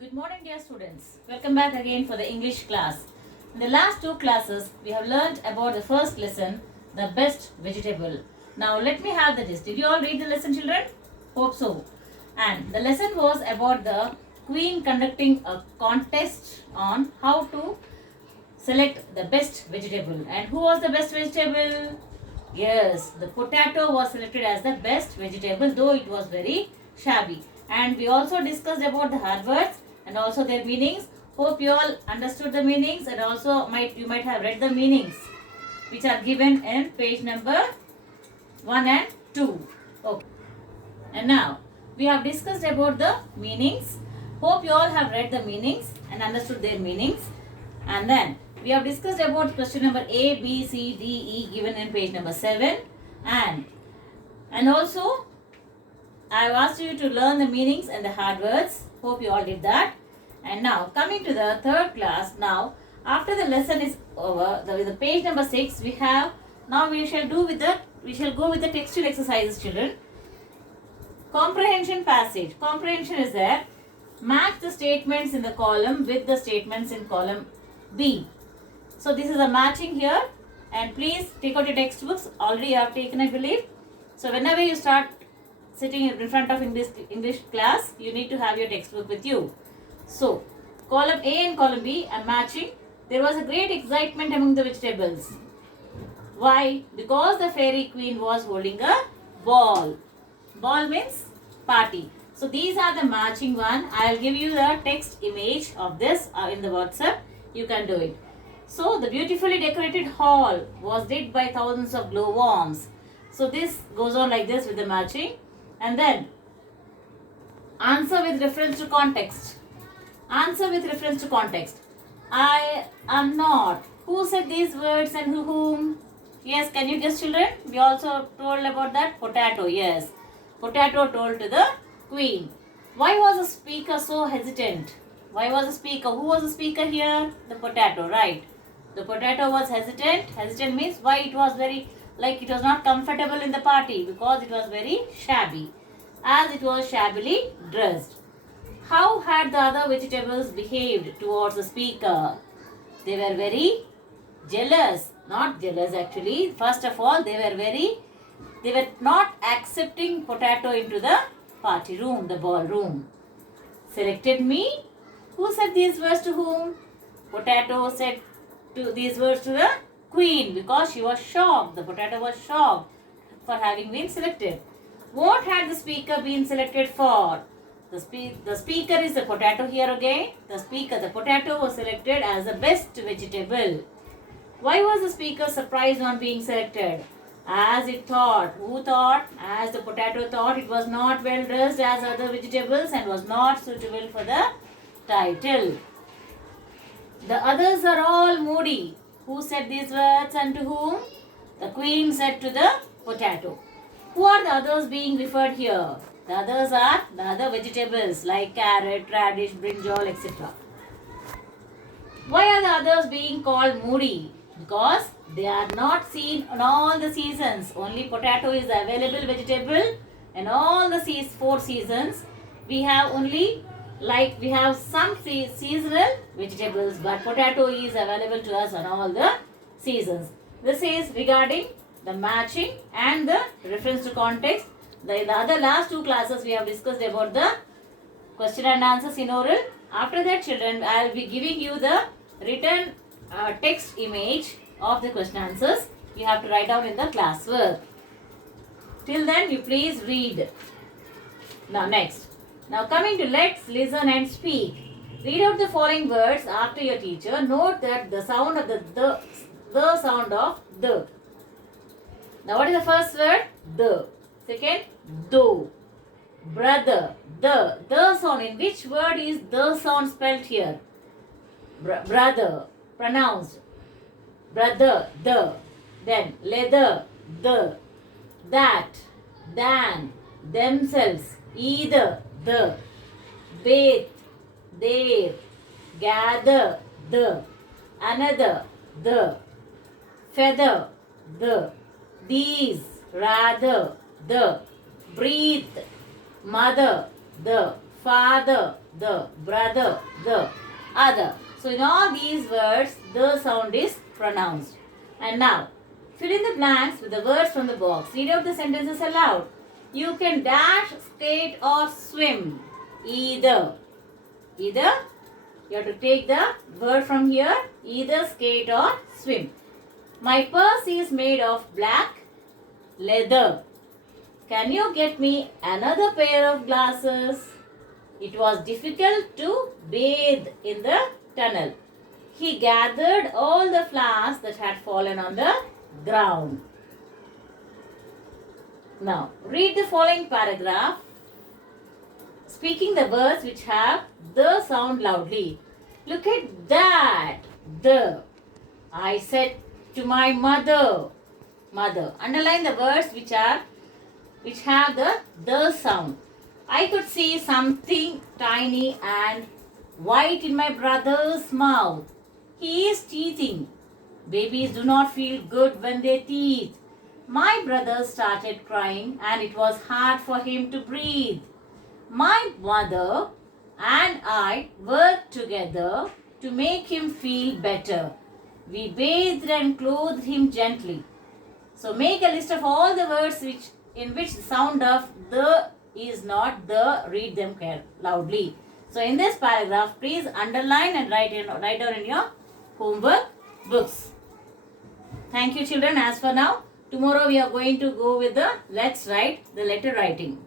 Good morning, dear students. Welcome back again for the English class. In the last two classes, we have learnt about the first lesson, the best vegetable. Now, let me have the gist. Did you all read the lesson, children? Hope so. And the lesson was about the queen conducting a contest on how to select the best vegetable. And who was the best vegetable? Yes, the potato was selected as the best vegetable, though it was very shabby. And we also discussed about the hard words and also their meanings. Hope you all understood the meanings, and also you might have read the meanings which are given in page number 1 and 2. Okay. And now we have discussed about the meanings. Hope you all have read the meanings and understood their meanings. And then we have discussed about question number A, B, C, D, E given in page number 7. And also I have asked you to learn the meanings and the hard words. Hope you all did that. And now coming to the third class. Now after the lesson is over, the page number 6 we have. Now we shall go with the textual exercises, children. Comprehension passage. Comprehension is there. Match the statements in the column with the statements in column B. So this is a matching here, and please take out your textbooks. Already you have taken, I believe. So whenever you start sitting in front of English class, you need to have your textbook with you. So column A and column B are matching. There was a great excitement among the vegetables. Why? Because the fairy queen was holding a ball. Ball means party. So these are the matching one. I will give you the text image of this in the WhatsApp. You can do it. So the beautifully decorated hall was lit by thousands of glowworms. So this goes on like this with the matching. And then answer with reference to context. Answer with reference to context. I am not. Who said these words and whom? Yes, can you guess, children? We also told about that. Potato, yes. Potato told to the queen. Why was the speaker so hesitant? Why was the speaker? Who was the speaker here? The potato, right? The potato was hesitant. Hesitant means why it was very, it was not comfortable in the party, because it was very shabby, as it was shabbily dressed. How had the other vegetables behaved towards the speaker? They were very jealous. Not jealous actually. First of all, they were not accepting potato into the party room, the ballroom. Selected me. Who said these words to whom? Potato said these words to the queen, because she was shocked. The potato was shocked for having been selected. What had the speaker been selected for? The speaker is the potato here again. The potato was selected as the best vegetable. Why was the speaker surprised on being selected? As it thought. Who thought? As the potato thought it was not well dressed as other vegetables and was not suitable for the title. The others are all moody. Who said these words and to whom? The queen said to the potato. Who are the others being referred here? The others are the other vegetables like carrot, radish, brinjal, etc. Why are the others being called moody? Because they are not seen in all the seasons. Only potato is the available vegetable in all the 4 seasons. We have only we have some seasonal vegetables, but potato is available to us on all the seasons. This is regarding the matching and the reference to context. The other last 2 classes we have discussed about the question and answers in oral. After that, children, I will be giving you the written text image of the question answers. You have to write down in the classwork. Till then, you please read. Now next. Now coming to let's listen and speak. Read out the following words after your teacher. Note that the sound of the sound of the. Now what is the first word? The. Second, do. Brother. The sound. In which word is the sound spelled here? Brother. Pronounced. Brother. The. Then leather. The. That. Than. Themselves. Either. The. Bathe. There. Gather. The. Another. The. Feather. The. These. Rather. The. Breathe. Mother. The. Father. the, brother, the, other. So in all these words, the sound is pronounced. And now, fill in the blanks with the words from the box. Read out the sentences aloud. You can dash, skate or swim. Either. Either. You have to take the word from here. Either skate or swim. My purse is made of black leather. Can you get me another pair of glasses? It was difficult to bathe in the tunnel. He gathered all the flowers that had fallen on the ground. Now, read the following paragraph, speaking the words which have the sound loudly. Look at that, the. I said to my mother, mother. Underline the words which have the sound. I could see something tiny and white in my brother's mouth. He is teething. Babies do not feel good when they teeth. My brother started crying and it was hard for him to breathe. My mother and I worked together to make him feel better. We bathed and clothed him gently. So make a list of all the words in which the sound of the is not the. Read them loudly. So in this paragraph, please underline and write down in your homework books. Thank you children. As for now, tomorrow we are going to go with the let's write the letter writing.